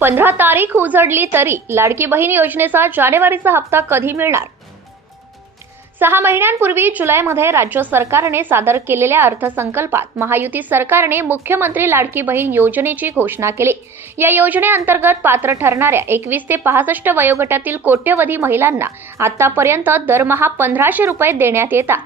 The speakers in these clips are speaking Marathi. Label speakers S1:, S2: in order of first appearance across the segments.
S1: पंधरा तारीख उजडली तरी लाडकी बहीण योजनेचा जानेवारीचा हप्ता कधी मिळणार? सहा महिन्यांपूर्वी जुलैमध्ये राज्य सरकारने सादर केलेल्या अर्थसंकल्पात महायुती सरकारने मुख्यमंत्री लाडकी बहीण योजनेची घोषणा केली. या योजनेअंतर्गत पात्र ठरणाऱ्या एकवीस ते पासष्ट वयोगटातील कोट्यवधी महिलांना आतापर्यंत दरमहा पंधराशे रुपये देण्यात येतात.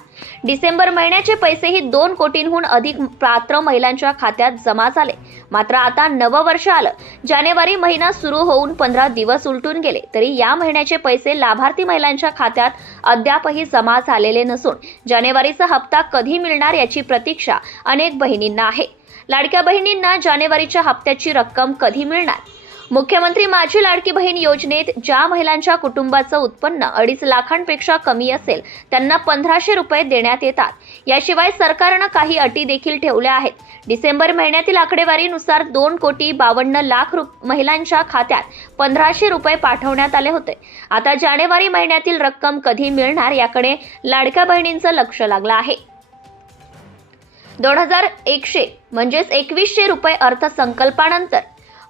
S1: डिसेंबर महिन्याचे पैसेही दोन कोटींहून अधिक पात्र महिलांच्या खात्यात जमा झाले. मात्र आता नववर्ष आलं. जानेवारी महिना सुरू होऊन पंधरा दिवस उलटून गेले. तरी या महिन्याचे पैसे लाभार्थी महिलांच्या खात्यात अद्यापही जमा झालेले नसून जानेवारीचा हप्ता कधी मिळणार याची प्रतीक्षा अनेक बहिणींना आहे. लाडक्या बहिणींना जानेवारीच्या हप्त्याची रक्कम कधी मिळणार? मुख्यमंत्री माझी लाडकी बहीण योजनेत ज्या महिलांच्या कुटुंबाचं उत्पन्न अडीच लाखांपेक्षा कमी असेल त्यांना पंधराशे रुपये देण्यात येतात. याशिवाय सरकारनं काही अटी देखील ठेवल्या आहेत. डिसेंबर महिन्यातील आकडेवारीनुसार दोन कोटी बावन्न लाख रु- महिलांच्या खात्यात पंधराशे रुपये पाठवण्यात आले होते. आता जानेवारी महिन्यातील रक्कम कधी मिळणार याकडे लाडक्या बहिणींचं लक्ष लागलं आहे. दोन हजार एकशे म्हणजेच एकवीसशे रुपये अर्थसंकल्पानंतर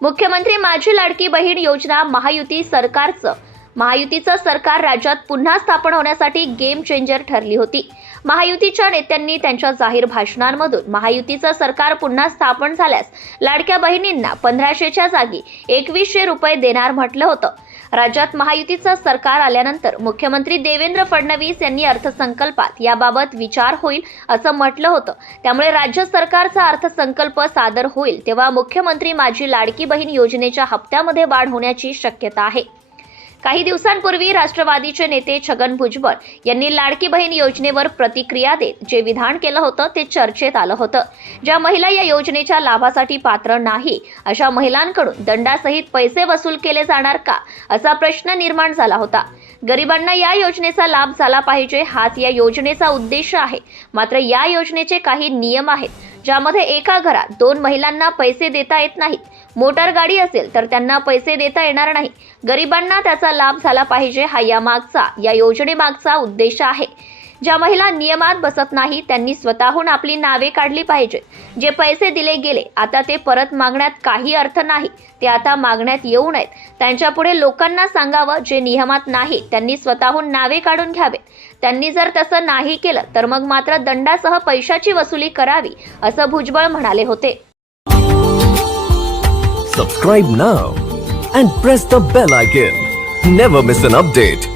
S1: मुख्यमंत्री माझी लाडकी बहीण योजना महायुती सरकारचं. महायुतीचं सरकार राज्यात पुन्हा स्थापन होण्यासाठी गेम चेंजर ठरली होती. महायुतीच्या नेत्यांनी त्यांच्या जाहीर भाषणांमधून महायुतीचं सरकार पुन्हा स्थापन झाल्यास लाडक्या बहिणींना पंधराशेच्या जागी एकवीसशे रुपये देणार म्हटलं होतं. राज्यात महायुतीचं सरकार आल्यानंतर मुख्यमंत्री देवेंद्र फडणवीस यांनी अर्थसंकल्पात याबाबत विचार होईल असं म्हटलं होतं. त्यामुळे राज्य सरकारचा अर्थसंकल्प सादर होईल तेव्हा मुख्यमंत्री माझी लाडकी बहीण योजनेच्या हप्त्यामध्ये वाढ होण्याची शक्यता आहे. काही दिवसांपूर्वी राष्ट्रवादीचे नेते छगन भुजबळ यांनी लाडकी बहीण योजनेवर प्रतिक्रिया देत जे विधान केलं होतं ते चर्चेत आलं होतं. ज्या महिला या योजनेच्या लाभासाठी पात्र नाही अशा महिलांकडून दंडासहित पैसे वसूल केले जाणार का असा प्रश्न निर्माण झाला होता. गरिबांना या योजनेचा लाभ झाला पाहिजे हाच या योजनेचा उद्देश आहे. मात्र या योजनेचे काही नियम आहेत. ज्यामध्ये एका घरात दोन महिलांना पैसे देता येत नाहीत. मोटार गाडी असेल तर त्यांना पैसे देता येणार नाही. गरिबांना त्याचा लाभ झाला पाहिजे हा या मागचा या योजनेमागचा उद्देश आहे. ज्या महिला नियमात बसत नाही त्यांनी स्वतःहून आपली नावे काढली पाहिजेत जे पैसे दिले गेले आता ते परत मागण्यात काही अर्थ नाही. ते आता मागण्यात येऊ नयेत. त्यांच्यापुढे लोकांना सांगावं जे नियमात नाही त्यांनी स्वतःहून नावे काढून घ्यावेत त्यांनी जर तसं नाही केलं तर मग मात्र दंडासह पैशाची वसुली करावी असं भुजबळ म्हणाले होते.
S2: Subscribe now and press the bell icon never miss an update